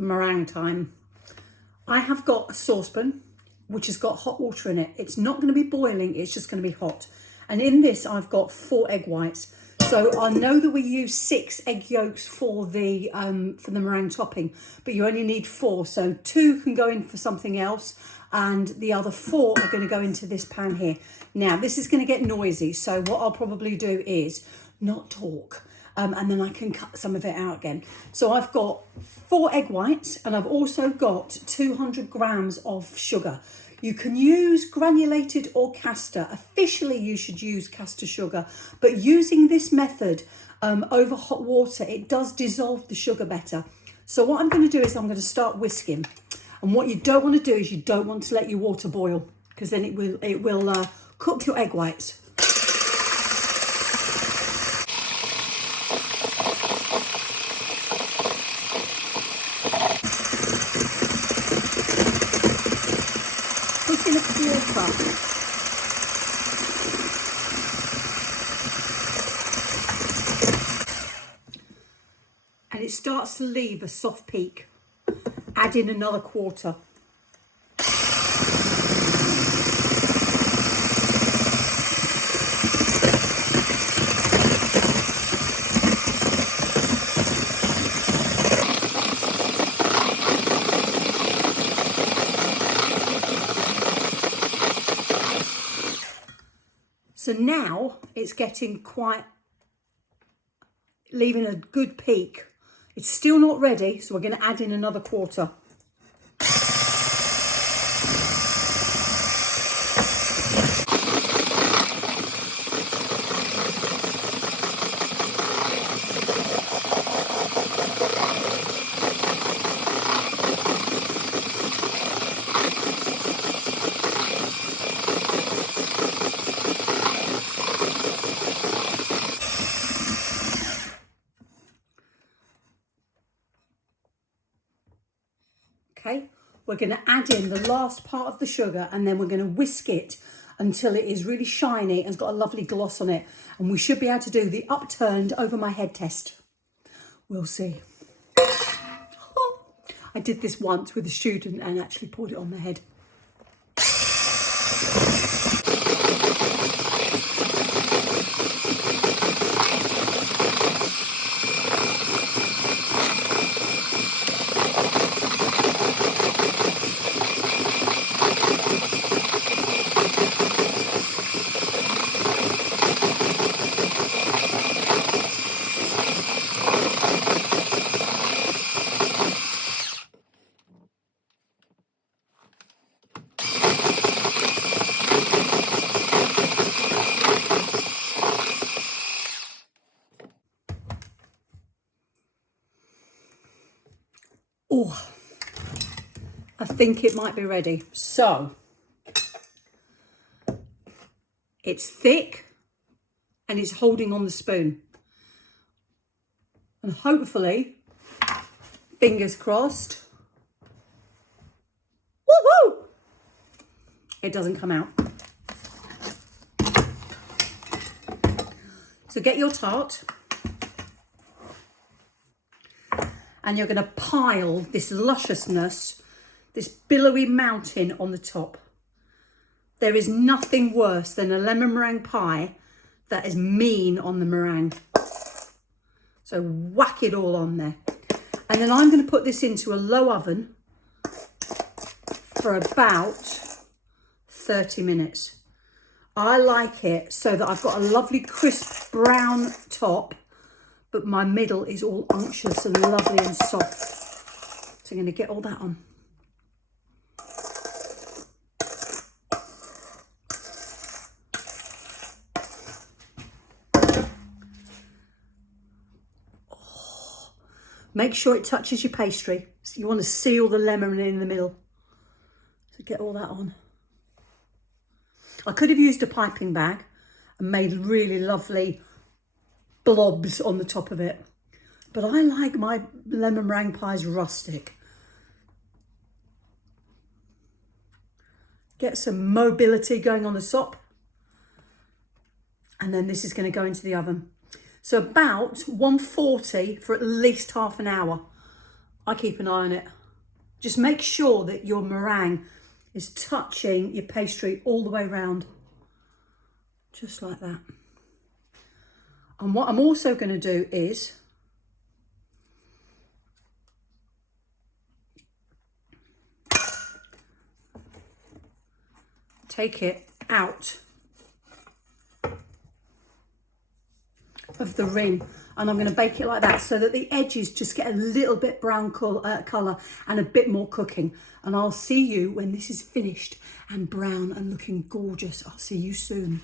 meringue time. I have got a saucepan which has got hot water in it. It's not going to be boiling, it's just going to be hot. And in this I've got 4 egg whites. So I know that we use 6 egg yolks for the meringue topping, but you only need 4. So 2 can go in for something else, and the other 4 are going to go into this pan here. Now this is going to get noisy, so what I'll probably do is not talk, and then I can cut some of it out again. So I've got 4 egg whites, and I've also got 200 grams of sugar. You can use granulated or caster. Officially, you should use caster sugar, but using this method over hot water, it does dissolve the sugar better. So what I'm going to do is I'm going to start whisking. And what you don't want to do is you don't want to let your water boil, because then it will cook your egg whites. Put in a quarter. And it starts to leave a soft peak. Add in another quarter. So now it's getting quite, leaving a good peak. It's still not ready, so we're going to add in another quarter. Okay, we're going to add in the last part of the sugar, and then we're going to whisk it until it is really shiny and has got a lovely gloss on it. And we should be able to do the upturned over my head test. We'll see. I did this once with a student and actually poured it on their head. Oh, I think it might be ready. So it's thick and it's holding on the spoon. And hopefully, fingers crossed, woohoo, it doesn't come out. So get your tart. And you're going to pile this lusciousness, this billowy mountain on the top. There is nothing worse than a lemon meringue pie that is mean on the meringue. So whack it all on there. And then I'm going to put this into a low oven for about 30 minutes. I like it so that I've got a lovely crisp brown top, but my middle is all unctuous and lovely and soft. So I'm going to get all that on. Oh, make sure it touches your pastry. So you want to seal the lemon in the middle. So get all that on. I could have used a piping bag and made really lovely blobs on the top of it, but I like my lemon meringue pies rustic. Get some mobility going on the top, and then this is going to go into the oven. So about 140 for at least half an hour. I keep an eye on it. Just make sure that your meringue is touching your pastry all the way around. Just like that. And what I'm also going to do is take it out of the ring, and I'm going to bake it like that so that the edges just get a little bit brown colour and a bit more cooking. And I'll see you when this is finished and brown and looking gorgeous. I'll see you soon.